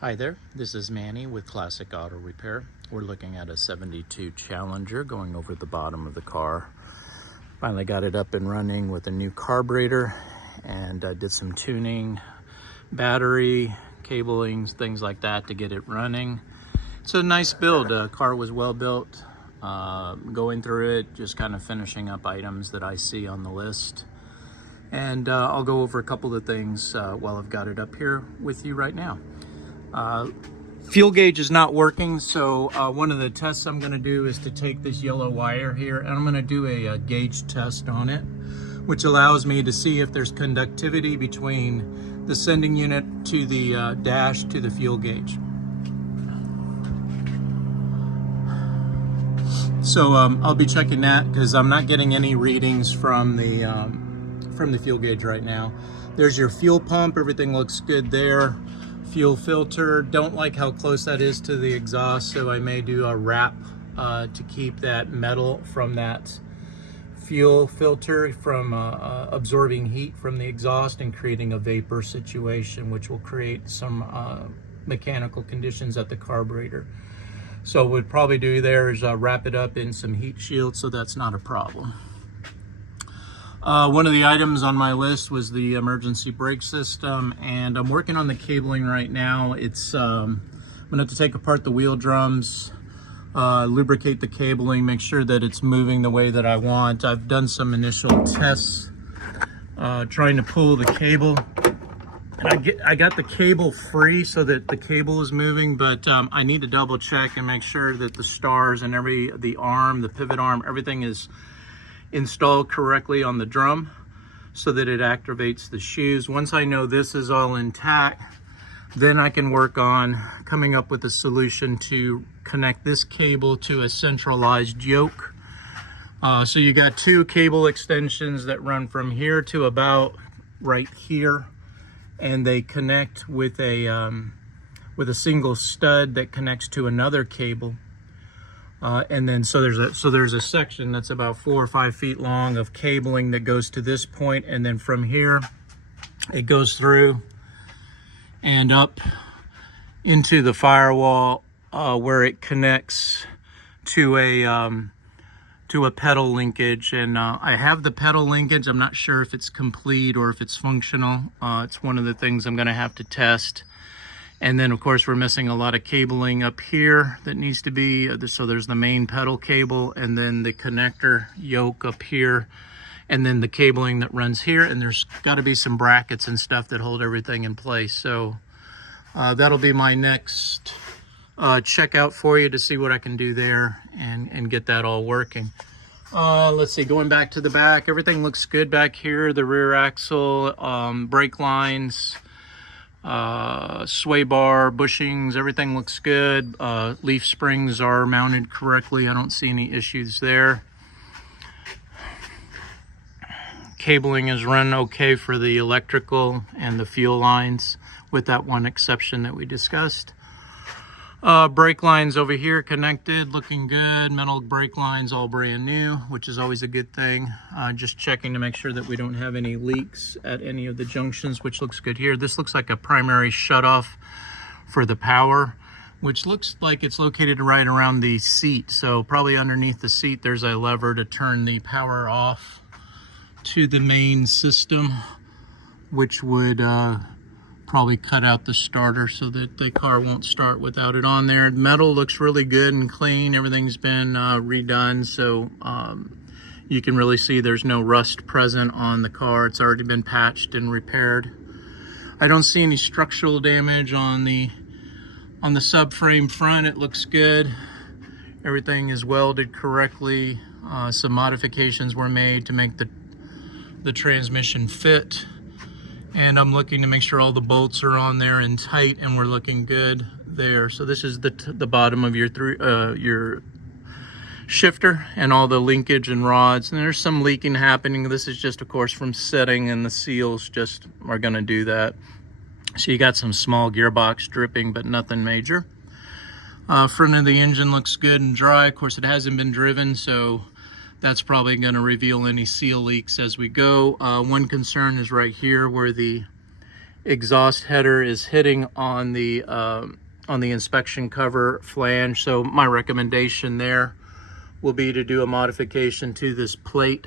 Hi there, this is Manny with Classic Auto Repair. We're looking at a 72 Challenger going over the bottom of the car. Finally got it up and running with a new carburetor, and I did some tuning, battery, cablings, things like that to get it running. It's a nice build. Car was well built. Going through it, just kind of finishing up items that I see on the list. And I'll go over a couple of things while I've got it up here with you right now. Fuel gauge is not working, so one of the tests I'm going to do is to take this yellow wire here and I'm going to do a gauge test on it, which allows me to see if there's conductivity between the sending unit to the dash to the fuel gauge. So I'll be checking that because I'm not getting any readings from the fuel gauge right now. There's your fuel pump, everything looks good there. Fuel filter, don't like how close that is to the exhaust, so I may do a wrap to keep that metal from that fuel filter from absorbing heat from the exhaust and creating a vapor situation, which will create some mechanical conditions at the carburetor. So what we'd probably do there is wrap it up in some heat shield, so that's not a problem. One of the items on my list was the emergency brake system, and I'm working on the cabling right now. I'm gonna have to take apart the wheel drums, lubricate the cabling, make sure that it's moving the way that I want. I've done some initial tests trying to pull the cable, and I got the cable free so that the cable is moving, but I need to double check and make sure that the stars and the arm, the pivot arm, everything is installed correctly on the drum so that it activates the shoes. Once I know this is all intact, then I can work on coming up with a solution to connect this cable to a centralized yoke. So you got two cable extensions that run from here to about right here, and they connect with a single stud that connects to another cable. And then so there's a section that's about 4 or 5 feet long of cabling that goes to this point, and then from here it goes through and up into the firewall where it connects to a pedal linkage. And I have the pedal linkage. I'm not sure if it's complete or if it's functional. It's one of the things I'm going to have to test. And then of course we're missing a lot of cabling up here that needs to be, so there's the main pedal cable and then the connector yoke up here and then the cabling that runs here, and there's got to be some brackets and stuff that hold everything in place. So that'll be my next checkout for you to see what I can do there and get that all working. Let's see, going back to the back, everything looks good back here. The rear axle, brake lines, sway bar, bushings, everything looks good. Leaf springs are mounted correctly. I don't see any issues there. Cabling is run okay for the electrical and the fuel lines, with that one exception that we discussed. Brake lines over here connected, looking good. Metal brake lines all brand new, which is always a good thing. Just checking to make sure that we don't have any leaks at any of the junctions, which looks good here. This looks like a primary shutoff for the power, which looks like it's located right around the seat. So probably underneath the seat there's a lever to turn the power off to the main system, which would probably cut out the starter so that the car won't start without it on there. Metal looks really good and clean. Everything's been redone, so you can really see there's no rust present on the car. It's already been patched and repaired. I don't see any structural damage on the subframe front. It looks good. Everything is welded correctly. Some modifications were made to make the transmission fit. And I'm looking to make sure all the bolts are on there and tight, and we're looking good there. So this is the bottom of your shifter and all the linkage and rods. And there's some leaking happening. This is just, of course, from setting, and the seals just are going to do that. So you got some small gearbox dripping, but nothing major. Front of the engine looks good and dry. Of course, it hasn't been driven, so that's probably going to reveal any seal leaks as we go. One concern is right here where the exhaust header is hitting on the inspection cover flange. So my recommendation there will be to do a modification to this plate.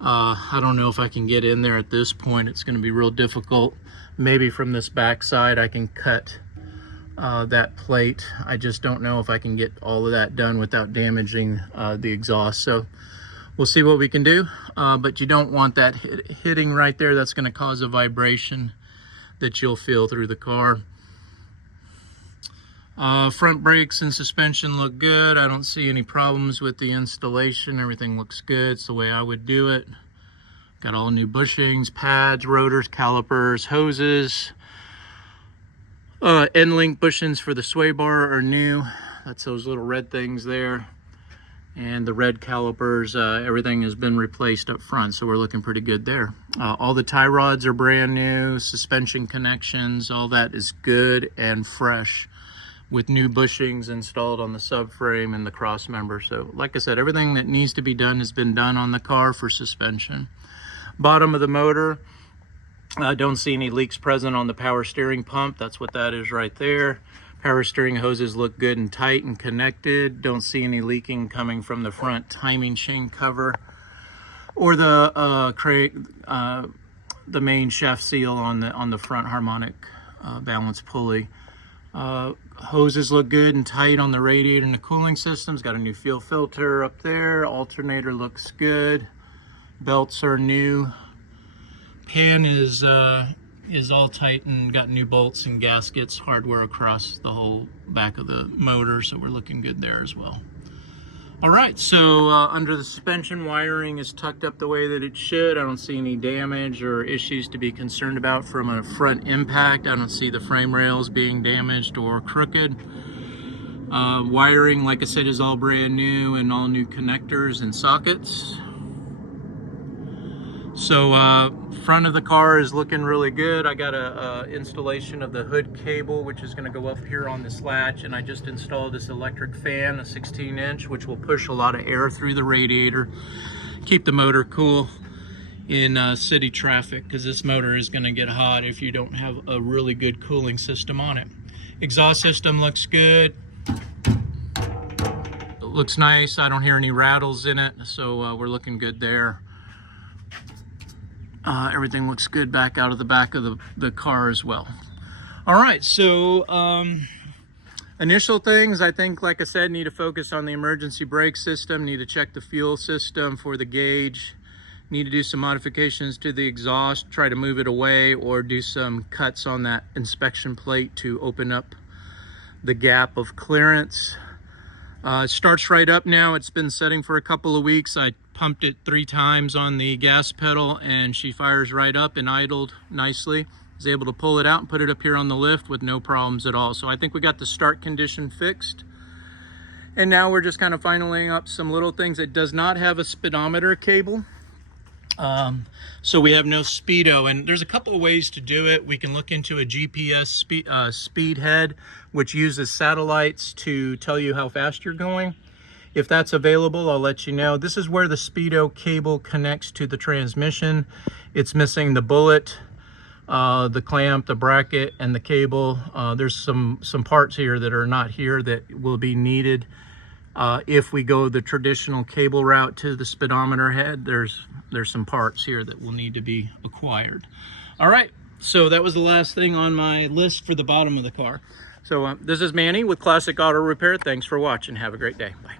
I don't know if I can get in there at this point. It's going to be real difficult. Maybe from this back side I can cut that plate. I just don't know if I can get all of that done without damaging the exhaust. So we'll see what we can do. But you don't want that hitting right there. That's going to cause a vibration that you'll feel through the car. Front brakes and suspension look good. I don't see any problems with the installation. Everything looks good. It's the way I would do it. Got all new bushings, pads, rotors, calipers, hoses. End link bushings for the sway bar are new. That's those little red things there. And the red calipers, everything has been replaced up front, so we're looking pretty good there. All the tie rods are brand new, suspension connections, all that is good and fresh, with new bushings installed on the subframe and the cross member. So like I said, everything that needs to be done has been done on the car for suspension. Bottom of the motor, I don't see any leaks present on the power steering pump. That's what that is right there. Power steering hoses look good and tight and connected. Don't see any leaking coming from the front timing chain cover or the main shaft seal on the front harmonic balance pulley. Hoses look good and tight on the radiator and the cooling systems. Got a new fuel filter up there. Alternator looks good. Belts are new. Pan is all tight and got new bolts and gaskets, hardware across the whole back of the motor, so we're looking good there as well. All right, so under the suspension, wiring is tucked up the way that it should. I don't see any damage or issues to be concerned about from a front impact. I don't see the frame rails being damaged or crooked. Wiring, like I said, is all brand new and all new connectors and sockets. So front of the car is looking really good. I got a installation of the hood cable, which is going to go up here on this latch, and I just installed this electric fan, a 16-inch, which will push a lot of air through the radiator, keep the motor cool in city traffic, because this motor is going to get hot if you don't have a really good cooling system on it. Exhaust system looks good. It looks nice. I don't hear any rattles in it, so we're looking good there. Everything looks good back out of the back of the car as well. All right, so initial things, I think, like I said, need to focus on the emergency brake system, need to check the fuel system for the gauge, need to do some modifications to the exhaust, try to move it away or do some cuts on that inspection plate to open up the gap of clearance. It starts right up now. It's been setting for a couple of weeks. I pumped it 3 times on the gas pedal and she fires right up and idled nicely. Was able to pull it out and put it up here on the lift with no problems at all. So I think we got the start condition fixed. And now we're just kind of finaling up some little things. It does not have a speedometer cable. So we have no speedo, and there's a couple of ways to do it. We can look into a GPS speed head, which uses satellites to tell you how fast you're going. If that's available, I'll let you know. This is where the speedo cable connects to the transmission. It's missing the bullet, the clamp, the bracket, and the cable. There's some parts here that are not here that will be needed. If we go the traditional cable route to the speedometer head, there's some parts here that will need to be acquired. All right, so that was the last thing on my list for the bottom of the car. So this is Manny with Classic Auto Repair. Thanks for watching. Have a great day. Bye.